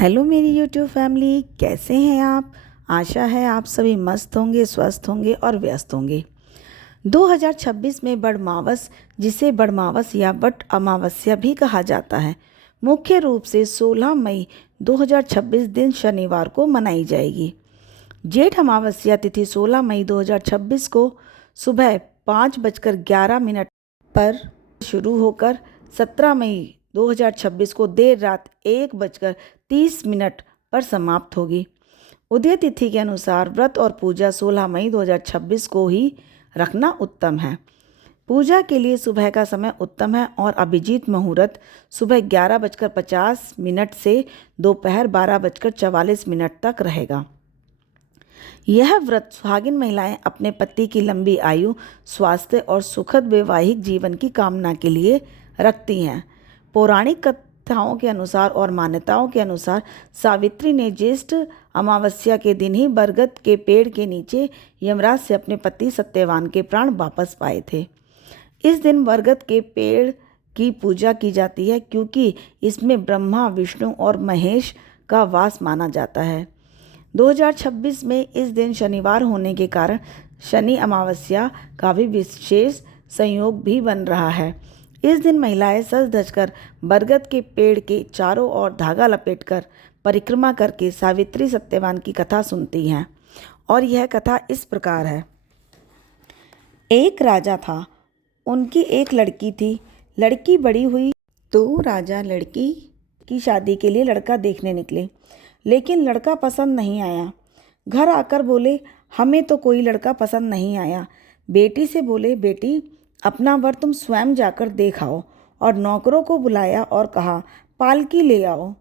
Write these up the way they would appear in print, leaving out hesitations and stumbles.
Hello मेरी YouTube family, कैसे हैं आप। आशा है आप सभी मस्त होंगे, स्वस्थ होंगे और व्यस्त होंगे। 2026 में बड़मावस, जिसे बड़मावस या बट अमावस्या भी कहा जाता है, मुख्य रूप से 16 मई 2026 दिन शनिवार को मनाई जाएगी। जेठ अमावस्या तिथि 16 मई 2026 को सुबह 5:11 पर शुरू होकर 17 मई 2026 को देर रात 1:30 पर समाप्त होगी। उदय तिथि के अनुसार व्रत और पूजा 16 मई 2026 को ही रखना उत्तम है। पूजा के लिए सुबह का समय उत्तम है और अभिजीत मुहूर्त सुबह 11:50 से दोपहर 12:44 तक रहेगा। यह व्रत सुहागिन महिलाएं अपने पति की लंबी आयु, स्वास्थ्य और सुखद वैवाहिक जीवन की कामना के लिए रखती हैं। पौराणिक कथाओं के अनुसार और मान्यताओं के अनुसार सावित्री ने ज्येष्ठ अमावस्या के दिन ही बरगद के पेड़ के नीचे यमराज से अपने पति सत्यवान के प्राण वापस पाए थे। इस दिन बरगद के पेड़ की पूजा की जाती है क्योंकि इसमें ब्रह्मा, विष्णु और महेश का वास माना जाता है। 2026 में इस दिन शनिवार होने के कारण शनि अमावस्या का भी विशेष संयोग भी बन रहा है। इस दिन महिलाएं सज धजकर बरगद के पेड़ के चारों ओर धागा लपेटकर परिक्रमा करके सावित्री सत्यवान की कथा सुनती हैं। और यह कथा इस प्रकार है। एक राजा था, उनकी एक लड़की थी। लड़की बड़ी हुई तो राजा लड़की की शादी के लिए लड़का देखने निकले, लेकिन लड़का पसंद नहीं आया। घर आकर बोले, हमें तो कोई लड़का पसंद नहीं आया। बेटी से बोले, बेटी अपना वर तुम स्वयं जाकर देख आओ। और नौकरों को बुलाया और कहा, पालकी ले आओ।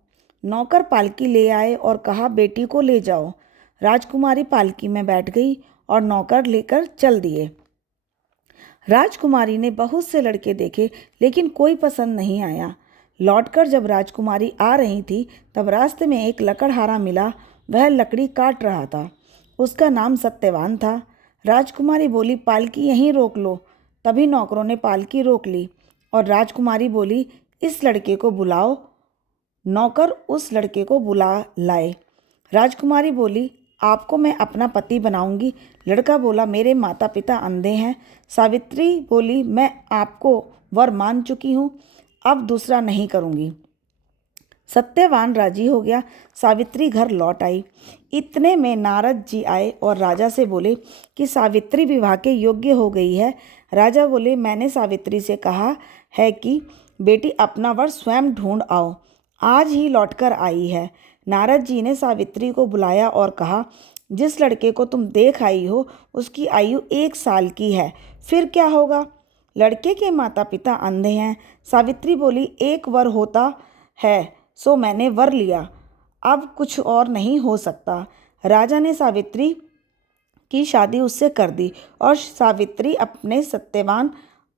नौकर पालकी ले आए और कहा, बेटी को ले जाओ। राजकुमारी पालकी में बैठ गई और नौकर लेकर चल दिए। राजकुमारी ने बहुत से लड़के देखे, लेकिन कोई पसंद नहीं आया। लौटकर जब राजकुमारी आ रही थी तब रास्ते में एक लकड़हारा मिला। वह लकड़ी काट रहा था। उसका नाम सत्यवान था। राजकुमारी बोली, पालकी यहीं रोक लो। तभी नौकरों ने पालकी रोक ली और राजकुमारी बोली, इस लड़के को बुलाओ। नौकर उस लड़के को बुला लाए। राजकुमारी बोली, आपको मैं अपना पति बनाऊंगी। लड़का बोला, मेरे माता पिता अंधे हैं। सावित्री बोली, मैं आपको वर मान चुकी हूँ, अब दूसरा नहीं करूँगी। सत्यवान राजी हो गया। सावित्री घर लौट आई। इतने में नारद जी आए और राजा से बोले कि सावित्री विवाह के योग्य हो गई है। राजा बोले, मैंने सावित्री से कहा है कि बेटी अपना वर स्वयं ढूंढ आओ, आज ही लौटकर आई है। नारद जी ने सावित्री को बुलाया और कहा, जिस लड़के को तुम देख आई हो उसकी आयु 1 साल की है, फिर क्या होगा? लड़के के माता पिता अंधे हैं। सावित्री बोली, एक वर होता है सो मैंने वर लिया, अब कुछ और नहीं हो सकता। राजा ने सावित्री की शादी उससे कर दी और सावित्री अपने सत्यवान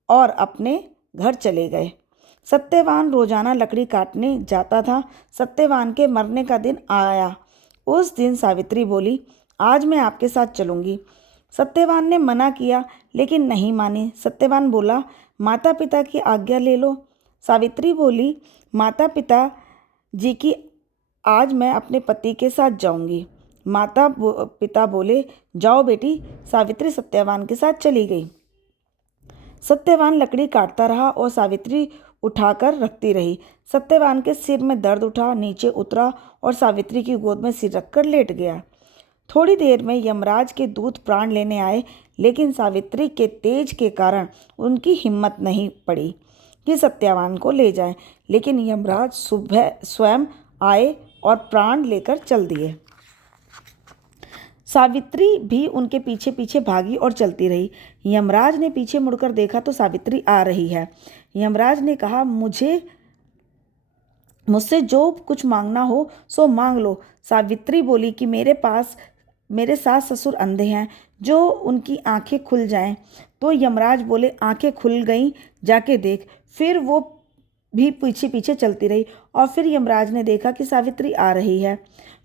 और अपने घर चले गए। सत्यवान रोजाना लकड़ी काटने जाता था। सत्यवान के मरने का दिन आया। उस दिन सावित्री बोली, आज मैं आपके साथ चलूँगी। सत्यवान ने मना किया लेकिन नहीं मानी। सत्यवान बोला, माता पिता की आज्ञा ले लो। सावित्री बोली, माता पिता जी की आज मैं अपने पति के साथ जाऊंगी। माता पिता बोले, जाओ बेटी। सावित्री सत्यवान के साथ चली गई। सत्यवान लकड़ी काटता रहा और सावित्री उठाकर रखती रही। सत्यवान के सिर में दर्द उठा, नीचे उतरा और सावित्री की गोद में सिर रखकर लेट गया। थोड़ी देर में यमराज के दूत प्राण लेने आए, लेकिन सावित्री के तेज के कारण उनकी हिम्मत नहीं पड़ी कि सत्यवान को ले जाएं। लेकिन यमराज सुबह स्वयं आए और प्राण लेकर चल दिए। सावित्री भी उनके पीछे पीछे भागी और चलती रही। यमराज ने पीछे मुड़कर देखा तो सावित्री आ रही है। यमराज ने कहा, मुझसे जो कुछ मांगना हो सो मांग लो। सावित्री बोली कि मेरे सास ससुर अंधे हैं, जो उनकी आंखें खुल जाएं। तो यमराज बोले, आंखें खुल गईं, जाके देख। फिर वो भी पीछे पीछे चलती रही और फिर यमराज ने देखा कि सावित्री आ रही है।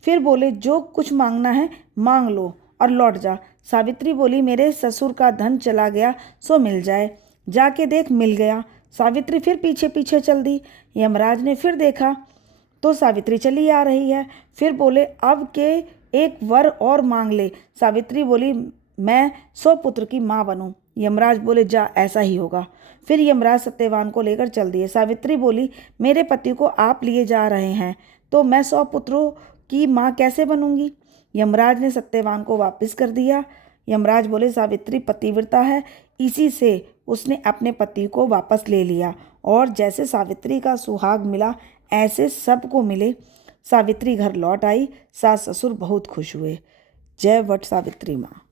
फिर बोले, जो कुछ मांगना है मांग लो और लौट जा। सावित्री बोली, मेरे ससुर का धन चला गया सो मिल जाए। जाके देख, मिल गया। सावित्री फिर पीछे पीछे चल दी। यमराज ने फिर देखा तो सावित्री चली आ रही है। फिर बोले अब के एक वर और मांग ले। सावित्री बोली मैं 100 पुत्र की माँ बनूं। यमराज बोले जा ऐसा ही होगा। फिर यमराज सत्यवान को लेकर चल दिए। सावित्री बोली मेरे पति को आप लिए जा रहे हैं तो मैं 100 पुत्रों की माँ कैसे बनूंगी। यमराज ने सत्यवान को वापस कर दिया। यमराज बोले सावित्री पतिव्रता है, इसी से उसने अपने पति को वापस ले लिया और जैसे सावित्री का सुहाग मिला ऐसे सबको मिले। सावित्री घर लौट आई। सास ससुर बहुत खुश हुए। जय वट सावित्री माँ।